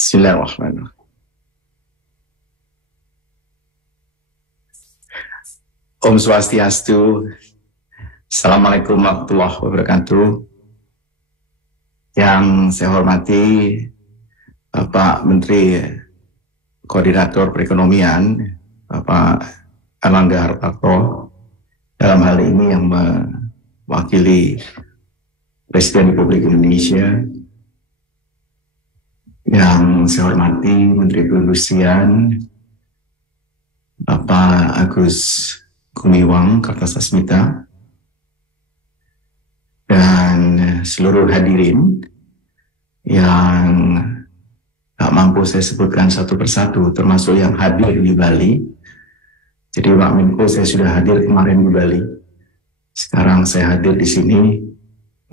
Bismillahirrahmanirrahim. Om Swastiastu. Assalamualaikum warahmatullahi wabarakatuh. Yang saya hormati Bapak Menteri Koordinator Perekonomian, Bapak Erlangga Hartarto, dalam hal ini yang mewakili Presiden Republik Indonesia. Yang saya hormati Menteri Perindustrian, Bapak Agus Gumiwang Kartasasmita, dan seluruh hadirin yang tak mampu saya sebutkan satu persatu, termasuk yang hadir di Bali. Jadi Pak Menko, saya sudah hadir kemarin di Bali. Sekarang saya hadir di sini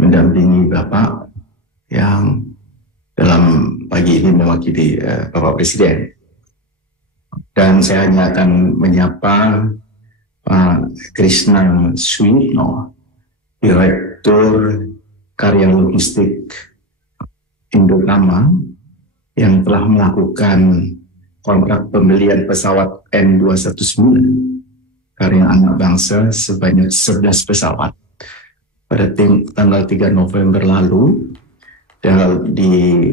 mendampingi Bapak yang dalam pagi ini mewakili Bapak Presiden. Dan saya hanya akan menyapa Pak Krishna Suyitno, Direktur Karya Logistik Indotama, yang telah melakukan kontrak pembelian pesawat N219 karya anak bangsa sebanyak 11 pesawat pada tanggal 3 November lalu. Dan di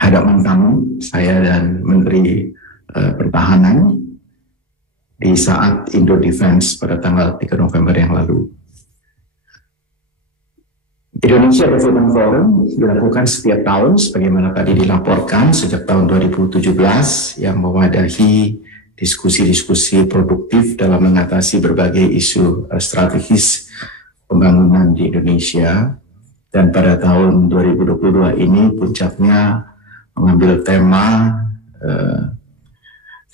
hadapan tamu, saya dan Menteri Pertahanan di saat Indo Defense pada tanggal 3 November yang lalu. Indonesia Development Forum dilakukan setiap tahun sebagaimana tadi dilaporkan sejak tahun 2017 yang mewadahi diskusi-diskusi produktif dalam mengatasi berbagai isu strategis pembangunan di Indonesia. Dan pada tahun 2022 ini puncaknya mengambil tema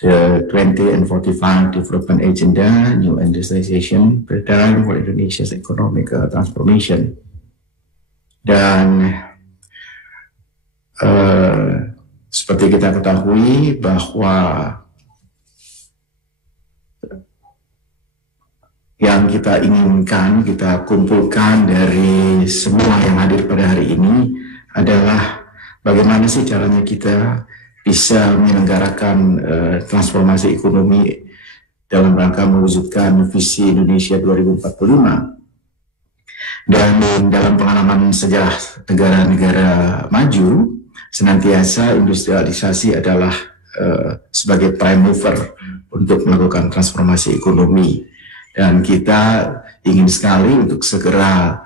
The 20 and 45 Development Agenda, New Industrialization Paradigm for Indonesia's Economic Transformation. Dan seperti kita ketahui bahwa yang kita inginkan, kita kumpulkan dari semua yang hadir pada hari ini adalah bagaimana sih caranya kita bisa menyelenggarakan transformasi ekonomi dalam rangka mewujudkan visi Indonesia 2045. Dan dalam pengalaman sejarah negara-negara maju, senantiasa industrialisasi adalah sebagai prime mover untuk melakukan transformasi ekonomi. Dan kita ingin sekali untuk segera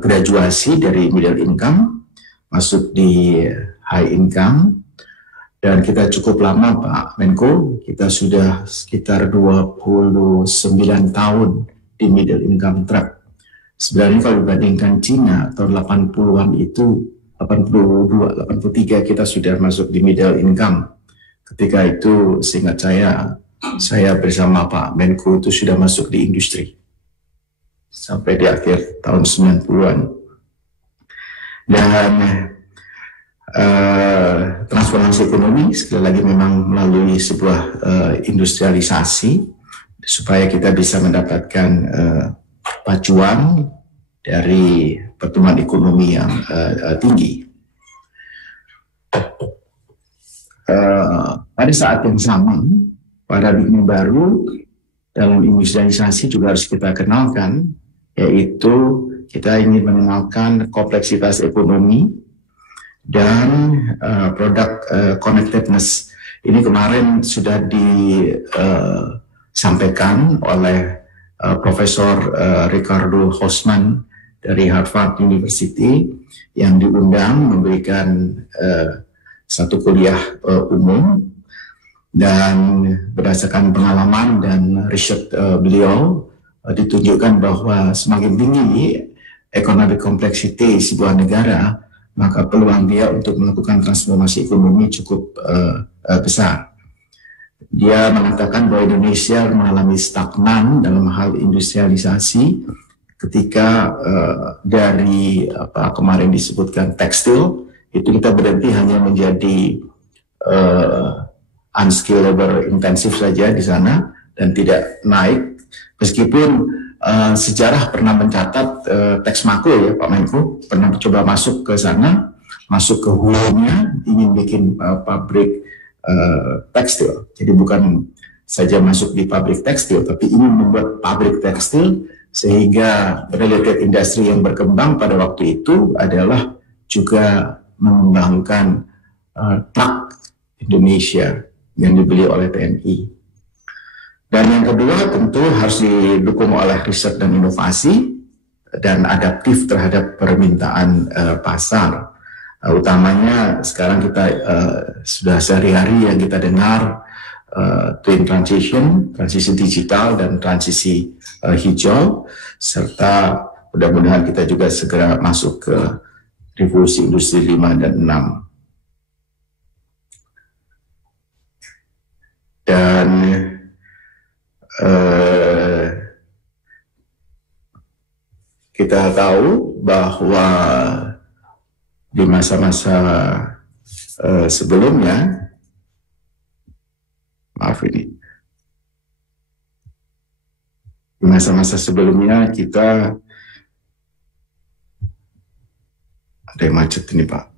graduasi dari middle income, masuk di high income. Dan kita cukup lama Pak Menko, kita sudah sekitar 29 tahun di middle income track. Sebenarnya kalau dibandingkan Cina tahun 80-an itu, 82, 83 kita sudah masuk di middle income. Ketika itu seingat saya bersama Pak Menko itu sudah masuk di industri sampai di akhir tahun 90-an. Dan transformasi ekonomi sekali lagi memang melalui sebuah industrialisasi supaya kita bisa mendapatkan pacuan dari pertumbuhan ekonomi yang tinggi. Pada saat yang sama, paradigma baru dalam industrialisasi juga harus kita kenalkan, yaitu kita ingin mengenalkan kompleksitas ekonomi dan produk connectedness. Ini kemarin sudah disampaikan oleh Profesor Ricardo Hausmann dari Harvard University yang diundang memberikan satu kuliah umum. Dan berdasarkan pengalaman dan riset beliau ditunjukkan bahwa semakin tinggi economic complexity sebuah negara, maka peluang dia untuk melakukan transformasi ekonomi cukup besar. Dia mengatakan bahwa Indonesia mengalami stagnan dalam hal industrialisasi ketika dari kemarin disebutkan tekstil, itu kita berhenti hanya menjadi unskilled labor intensif saja di sana dan tidak naik, meskipun sejarah pernah mencatat teks makro ya Pak Menko pernah coba masuk ke sana, masuk ke hulunya, ingin bikin pabrik tekstil. Jadi bukan saja masuk di pabrik tekstil, tapi ingin membuat pabrik tekstil, sehingga related industri yang berkembang pada waktu itu adalah juga mengembangkan truk Indonesia yang dibeli oleh TNI. Dan yang kedua tentu harus didukung oleh riset dan inovasi dan adaptif terhadap permintaan pasar. Utamanya sekarang kita sudah sehari-hari yang kita dengar twin transition, transisi digital dan transisi hijau, serta mudah-mudahan kita juga segera masuk ke revolusi industri 5 dan 6. Dan kita tahu bahwa di masa-masa sebelumnya, di masa-masa sebelumnya kita ada yang macet ini Pak.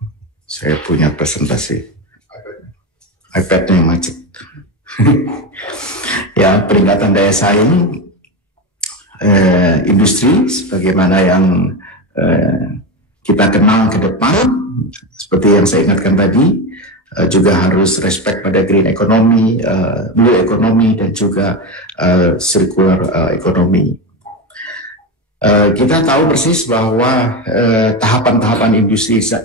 Saya punya presentasi. iPad-nya yang macet. Ya, peningkatan daya saing industri sebagaimana yang kita kenal ke depan, seperti yang saya ingatkan tadi, juga harus respect pada green economy, blue economy, dan juga circular economy. Kita tahu persis bahwa tahapan-tahapan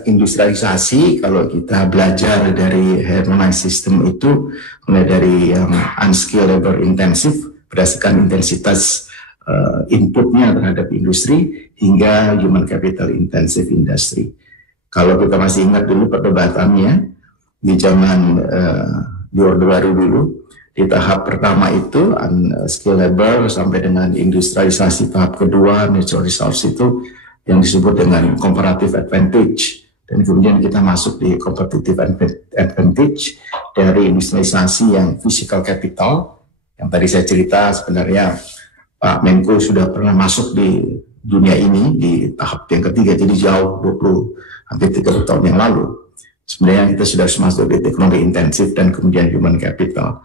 industrialisasi, kalau kita belajar dari harmonized system itu, mulai dari yang unskilled labor intensive berdasarkan intensitas inputnya terhadap industri, hingga human capital intensive industry. Kalau kita masih ingat dulu perdebatannya di zaman di Orde Baru dulu, di tahap pertama itu unskilled labor sampai dengan industrialisasi tahap kedua natural resource itu yang disebut dengan comparative advantage, dan kemudian kita masuk di competitive advantage dari industrialisasi yang physical capital yang tadi saya cerita. Sebenarnya Pak Menko sudah pernah masuk di dunia ini di tahap yang ketiga, jadi jauh 20 hampir 30 tahun yang lalu. Sebenarnya kita sudah masuk di teknologi intensif dan kemudian human capital.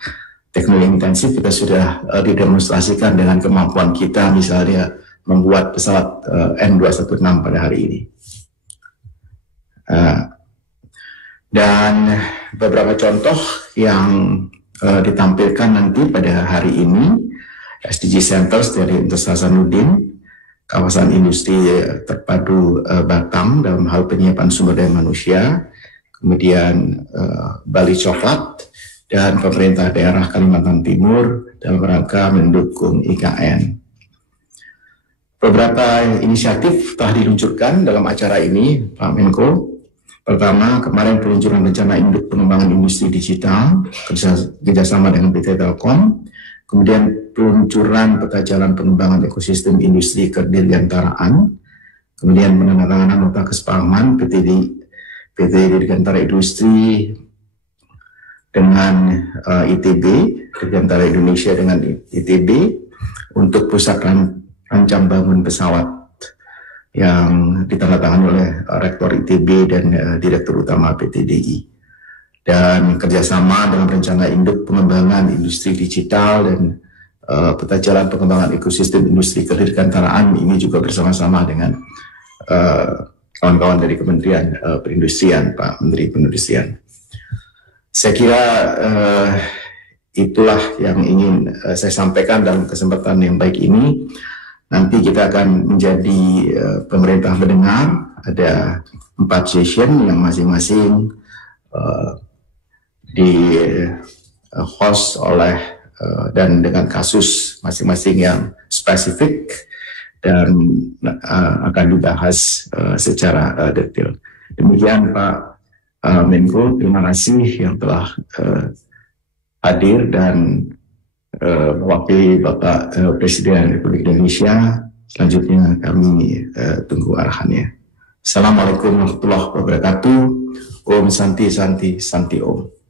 Teknologi intensif kita sudah didemonstrasikan dengan kemampuan kita misalnya membuat pesawat N216 pada hari ini. Dan beberapa contoh yang ditampilkan nanti pada hari ini, SDG Centers dari Universitas Hasanuddin, kawasan industri terpadu Batam dalam hal penyiapan sumber daya manusia, kemudian Bali Coklat, dan pemerintah daerah Kalimantan Timur dalam rangka mendukung IKN. Beberapa inisiatif telah diluncurkan dalam acara ini, Pak Menko. Pertama, kemarin peluncuran rencana induk pengembangan industri digital kerjasama dengan PT Telkom. Kemudian peluncuran peta jalan pengembangan ekosistem industri kedirgantaraan. Kemudian penandatanganan nota kesepahaman PT Dirgantara Industri dengan ITB, Dirgantara Indonesia dengan ITB, untuk pusat rancang bangun pesawat yang ditandatangani oleh Rektor ITB dan Direktur Utama PT DI. Dan kerjasama dengan rencana induk pengembangan industri digital dan peta jalan pengembangan ekosistem industri kedirgantaraan ini juga bersama-sama dengan kawan-kawan dari Kementerian Perindustrian, Pak Menteri Perindustrian. Saya kira itulah yang ingin saya sampaikan dalam kesempatan yang baik ini. Nanti kita akan menjadi pemerintah mendengar, ada 4 session yang masing-masing di host oleh dan dengan kasus masing-masing yang spesifik dan akan dibahas secara detail. Demikian Pak Menko, terima kasih yang telah hadir dan mewakili Bapak Presiden Republik Indonesia. Selanjutnya kami tunggu arahannya. Assalamualaikum warahmatullahi wabarakatuh. Om Santi Santi Santi Om.